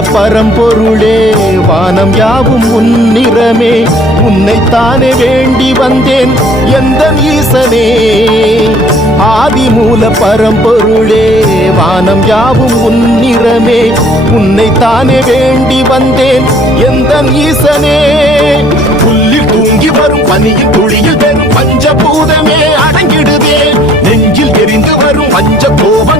பரம்பொருளே வானம் யாவும் உன்னிறமே உன்னைத்தானே வேண்டி வந்தேன் எந்த ஈசனே. ஆதி மூல பரம்பொருளே வானம் யாவும் உன்னிறமே உன்னைத்தானே வேண்டி வந்தேன் எந்த ஈசனே. புல்லில் தூங்கி வரும் பனியில் துளியில் வெறும் பஞ்சபூதமே அடங்கிடுதே. நெஞ்சில் எரிந்து வரும் பஞ்ச கோபம்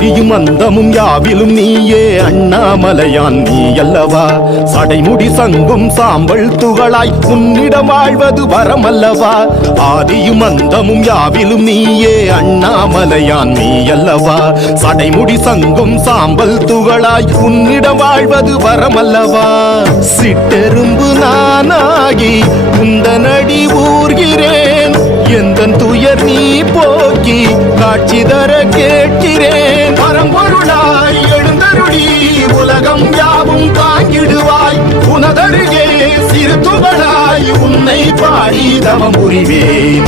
ஆதியும் அந்தமும் யாவிலும் நீயே அண்ணாமலையான் நீ அல்லவா? சடைமுடி சங்கும் சாம்பல் துகளாய் உன்னிடம் வாழ்வது வரமல்லவா? ஆதியும் அந்தமும் யாவிலும் நீயே அண்ணாமலையான் நீ அல்லவா? சடைமுடி சங்கும் சாம்பல் துகளாய் உன்னிடம் வாழ்வது வரமல்லவா? சிட்டெரும்பு நானாகி உந்தனடி ஊர்கிறேன் எந்த துயர் நீ போக்கி காட்சி தரக்கே தவம் புரிவேன்